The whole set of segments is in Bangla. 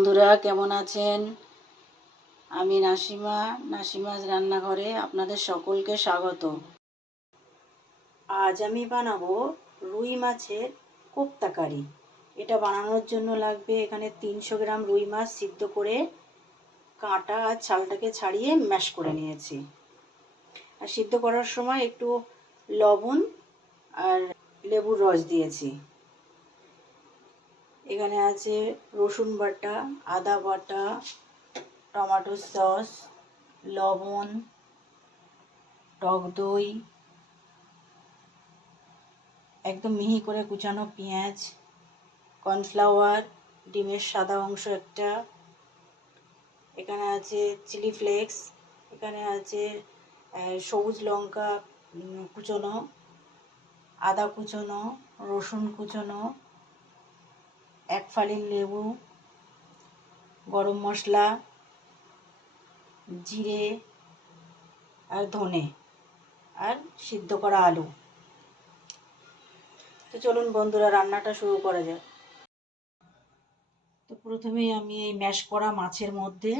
বন্ধুরা, কেমন আছেন? আমি নাসিমাজ রান্নাঘরে আপনাদের সকলকে স্বাগত। আজ আমি বানাবো রুই মাছের কোপ্তা কারি। এটা বানানোর জন্য লাগবে এখানে 300 গ্রাম রুই মাছ সিদ্ধ করে কাঁটা আর ছালটাকে ছাড়িয়ে ম্যাশ করে নিয়েছি। আর সিদ্ধ করার সময় একটু লবণ আর লেবুর রস দিয়েছি। এখানে আছে রসুন বাটা, আদা বাটা, টমেটো সস, লবণ, টক দই, একদম মিহি করে কুচানো পেঁয়াজ, কর্নফ্লাওয়ার, ডিমের সাদা অংশ একটা, এখানে আছে চিলি ফ্লেক্স, এখানে আছে সবুজ লঙ্কা কুচোনো, আদা কুচোনো, রসুন কুচোনো, 1 ফালি লেবু, গরম মশলা, জিরে আর ধনে আর সিদ্ধ করা আলু। তো চলুন বন্ধুরা, রান্নাটা শুরু করা যাক। তো প্রথমেই আমি এই ম্যাশ করা মাছের মধ্যে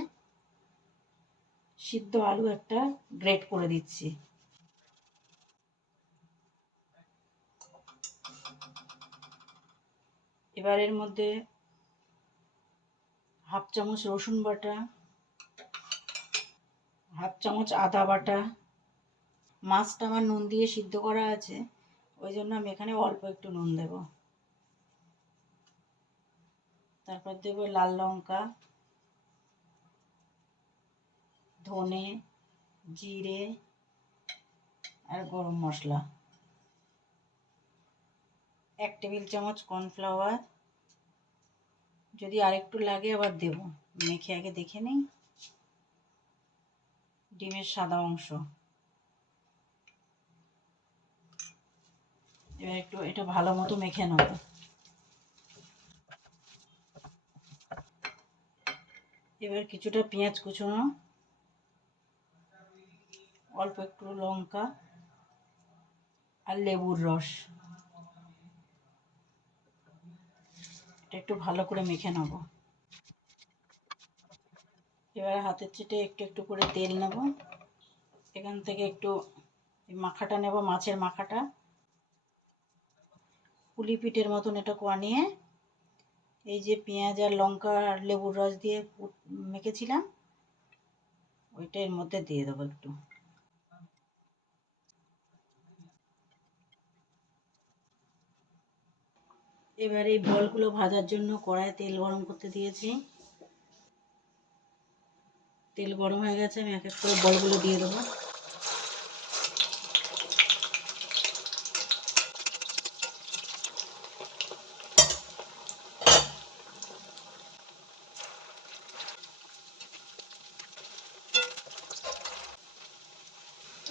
সিদ্ধ আলু একটা গ্রেট করে দিচ্ছি। এবার এর মধ্যে 1/2 চামচ রসুন বাটা, 1/2 চামচ আদা বাটা। মাছটা আমার নুন দিয়ে সিদ্ধ করা আছে, ওই জন্য আমি এখানে অল্প একটু নুন দেব। তারপর দেব লাল লঙ্কা, ধনে, জিরে আর গরম মশলা, 1 টেবিল চামচ কর্নফ্লাওয়ার। যদি আরেকটু লাগে আবার দেব, মেখে আগে দেখে নিই। ডিমের সাদা অংশ। এবার একটু এটা ভালো মতো মেখে নেব। এবার কিছুটা পেঁয়াজ কুচোনো, অল্প একটু লঙ্কা আর লেবুর রস, এটা একটু ভালো করে মেখে নেব। এবার হাতের চেটে একটু একটু করে তেল নেব। এখান থেকে একটু মাখাটা নেব, মাছের মাখাটা পুলি পিঠের মতন এটা বানিয়ে এই যে পেঁয়াজ আর লঙ্কা আর লেবুর রস দিয়ে মেখেছিলাম ওইটা এর মধ্যে দিয়ে দেবো একটু। এবার এই বলগুলো ভাজার জন্য কড়াইয়ে তেল গরম করতে দিয়েছি। তেল গরম হয়ে গেছে, আমি এক এক করে বলগুলো দিয়ে দেবো।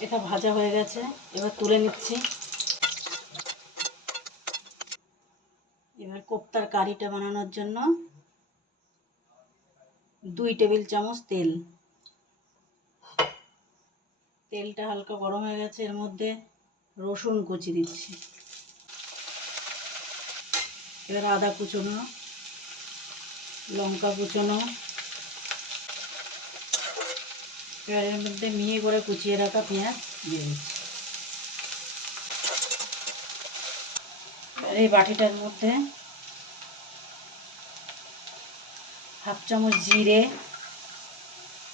এটা ভাজা হয়ে গেছে, এবার তুলে নিচ্ছি। এবার কোপ্তার কারিটা বানানোর জন্য 2 টেবিল চামচ তেল। তেলটা হালকা গরম হয়ে গেছে, এর মধ্যে রসুন কুচি দিচ্ছি। এবার আদা কুচোনো, লঙ্কা কুচোনো, এবার এর মধ্যে মিহি করে কুচিয়ে রাখা পেঁয়াজ দিয়ে দিচ্ছি। এই বাটিটার মধ্যে 1/2 চামচ জিরে,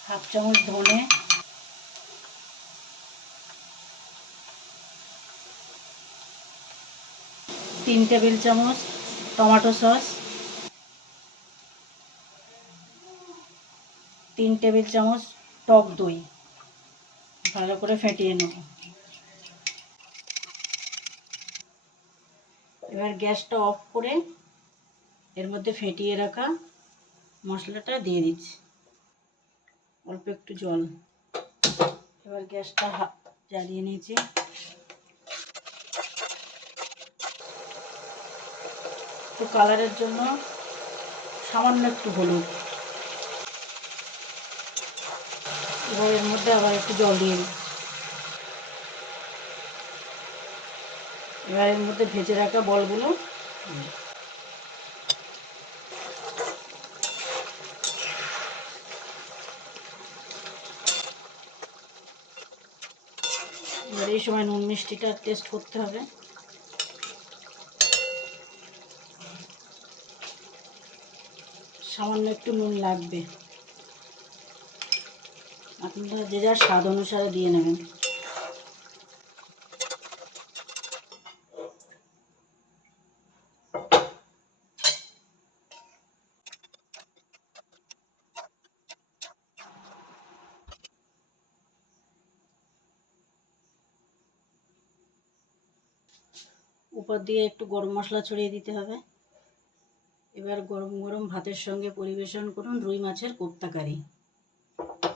1/2 চামচ ধনে, 3 টেবিল চামচ টমেটো সস, 3 টেবিল চামচ টক দই, ভালো করে ফেটিয়ে নেব। এবার গ্যাসটা অফ করে এর মধ্যে ফেটিয়ে রাখা মশলাটা দিয়ে দিচ্ছি, অল্প একটু জল। এবার গ্যাসটা জ্বালিয়ে নিয়েছি। একটু কালারের জন্য সামান্য একটু হলুদ। এবার এর মধ্যে আবার একটু জল দিয়ে দিচ্ছি। এবার এর মধ্যে ভেজে রাখা বলগুলো এই সময় নুন মিষ্টিটা টেস্ট করতে হবে। সামান্য একটু নুন লাগবে, আপনারা যে যার স্বাদ অনুসারে দিয়ে নেবেন। উপর দিয়ে একটু গরম মশলা ছড়িয়ে দিতে হবে। এবার গরম গরম ভাতের সঙ্গে পরিবেশন করুন রুই মাছের কোপ্তা কারি।